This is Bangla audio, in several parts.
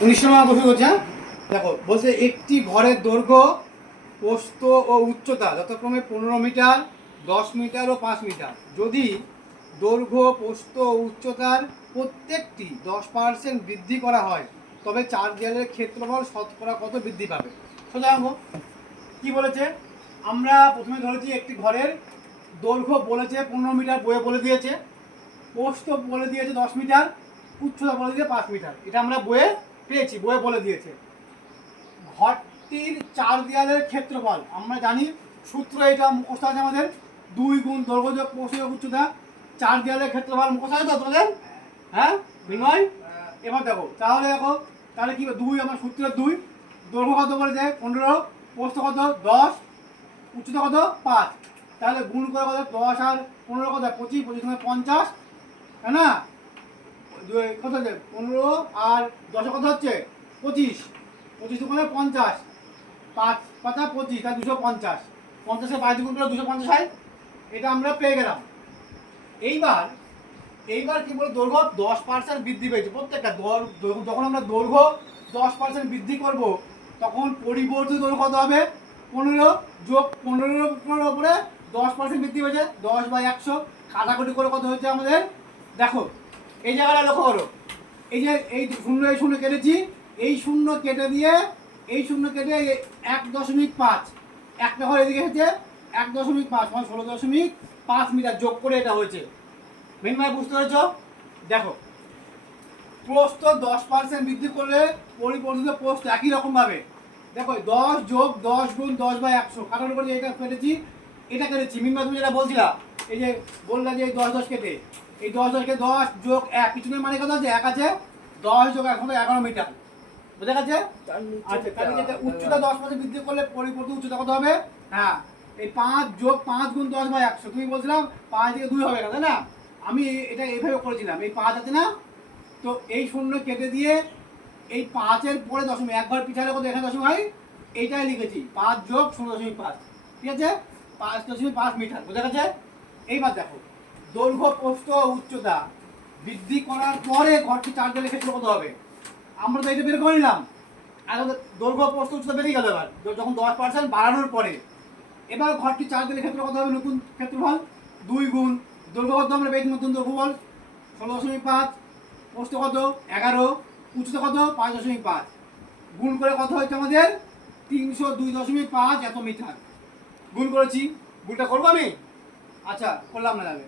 19 নম্বর প্রশ্ন করছে। দেখো বলছে একটি ঘরের দৈর্ঘ্য, প্রস্থ ও উচ্চতা যথাক্রমে 15 মিটার, 10 মিটার ও 5 মিটার। যদি দৈর্ঘ্য, প্রস্থ ও উচ্চতার প্রত্যেকটি 10% বৃদ্ধি করা হয় তবে চার দেয়ালের ক্ষেত্রফল শতকরা কত বৃদ্ধি পাবে? সোজা অঙ্ক। কি বলেছে? আমরা প্রথমে ধরেছি একটি ঘরের দৈর্ঘ্য বলেছে 15 মিটার, বইয়ে বলে দিয়েছে। প্রস্থ বলে দিয়েছে 10 মিটার, উচ্চতা বলে দিয়েছে 5 মিটার। এটা আমরা বইয়ে পেয়েছি, বইয়ে বলে দিয়েছে। ঘরটির চার দেয়ালের ক্ষেত্রফল আমরা জানি, সূত্র এটা মুখস্থ আছে আমাদের, 2 গুণ দৈর্ঘ্য যোগ প্রস্থ যোগ উচ্চতা। চার দেয়ালের ক্ষেত্রফল মুখস্থ আছে তো তোমাদের? হ্যাঁ বিনয়, এবার দেখো তাহলে কি 2, আমার সূত্রের 2, দৈর্ঘ্য কত বলেছে 15, প্রস্থ কত 10, উচ্চতা কত 5। তাহলে গুণ করে কত 10 আর 15 কত 25, 25 সঙ্গে 50, তাই না? কত হচ্ছে 15 আর 10 কত হচ্ছে 25, 25 দোকানে 50, 5 পাতা 25, তাই 250, 50-এ 22 গুণ করে 250 হয়। এটা আমরা পেয়ে গেলাম। এইবার কি বলে, দৈর্ঘ্য 10% বৃদ্ধি পেয়েছে প্রত্যেকটা। যখন আমরা দৈর্ঘ্য 10% বৃদ্ধি করব তখন পরিবর্তিত দৈর্ঘ্য কত হবে? 15 যোগ 15 উপরে 10% বৃদ্ধি হয়েছে, 10/100 কাটাকুটি করে কত হচ্ছে আমাদের? দেখো এই জায়গাটা লক্ষ্য করো, এই যে এই শূন্য কেটেছি, এই শূন্য কেটে দিয়ে এই শূন্য কেটে 1.5, একটা ঘর এদিকে এসেছে 1.5 মানে 16.5 মিটার যোগ করে এটা হয়েছে। মেন ভাই বুঝতে পেরেছ? দেখো প্রস্থ 10% বৃদ্ধি করলে পরিবর্তিত প্রস্থ একই রকম ভাবে, দেখো 10 যোগ 10 গুণ 10/100 কাটার উপরে এটা কেটেছি, এটা কেটেছি। মিন ভাই তুমি যেটা বলছিলা, এই যে বললা যে 10 কেটে, এই 10 কে 10 যোগ 1, পিছনের মানে কত আছে 1 আছে, 10 যোগ 1 11 মিটার। বুঝা গেছে? আচ্ছা, তাহলে যেটা উচ্চতা 10% বৃদ্ধি করলে পরিবর্তিত উচ্চতা কত হবে? হ্যাঁ, এই 5 যোগ 5 গুণ 10/100, তুমি বলছিলাম 5 থেকে 2 হবে না, তাই না? আমি এটা এইভাবে করেছিলাম, এই 5 আছে না, তো এই শূন্য কেটে দিয়ে এই 5-এর পরে দশমিক, একবার পিছালে কত এখানে দশমিক হয়, এইটাই লিখেছি 5 যোগ 0.5, ঠিক আছে? 5.5 মিটার। বুঝা গেছে? এইবার দেখো দৈর্ঘ্য, প্রস্থ ও উচ্চতা বৃদ্ধি করার পরে ঘরটি চার দেয়ালের ক্ষেত্র কত হবে? আমরা তো এটা বের করে নিলাম। এখন দৈর্ঘ্য, প্রস্থ, উচ্চতা বেরিয়ে গেল। এবার যখন 10% বাড়ানোর পরে এবার ঘরটি চার দেয়ালের ক্ষেত্র কত হবে? নতুন ক্ষেত্রফল 2 গুণ দৈর্ঘ্য কত আমরা পেয়েছি, নতুন দৈর্ঘ্যফল 16.5, প্রস্থ কত 11, উচ্চতা কত 5.5, গুণ করে কত হয়েছে আমাদের 302.5 এত মিটার। গুণ করেছি, গুণটা করবো আমি? আচ্ছা করলাম না, যাবে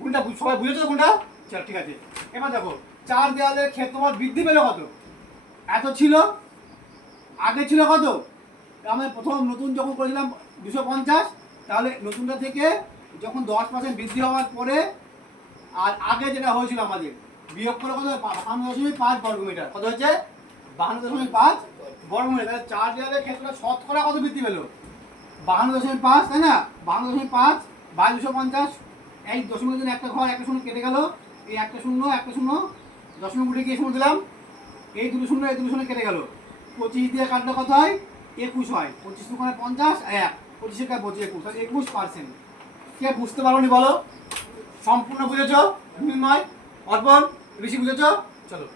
গুণটা সবাই বুঝেছো তো গুণটা? চল ঠিক আছে। এবার দেখো চার দেয়ালের ক্ষেত্রফল বৃদ্ধি পেল কত? এত ছিল, আগে ছিল কত? আমরা প্রথম নতুন যখন করেছিলাম 250, তাহলে নতুনটা থেকে যখন 10% বৃদ্ধি হওয়ার পরে আর আগে যেটা হয়েছিল আমাদের বিয়োগ করে কত 52.5 বর্গমিটার। কত হচ্ছে? 52.5 বর্গমিটার। তাহলে চার দেয়ালের ক্ষেত্রে শতকরা কত বৃদ্ধি পেল? 52.5, তাই না? 52.5 বাই 250, এই দশমিকের জন্য একটা ঘর, একটা শূন্য কেটে গেল, এই একটা শূন্য দশমিক উঠে গিয়ে শূন্য দিলাম, এই দুটো শূন্য কেটে গেল, 25 দিয়ে কাটলে কত হয়? 21 হয়। 25 দোকানে 50, 1, 25 টা 25, 21, তাহলে 21%। কে বুঝতে পারোনি বলো? সম্পূর্ণ বুঝেছো? নয় অর্পণ, বেশি বুঝেছো? চলো।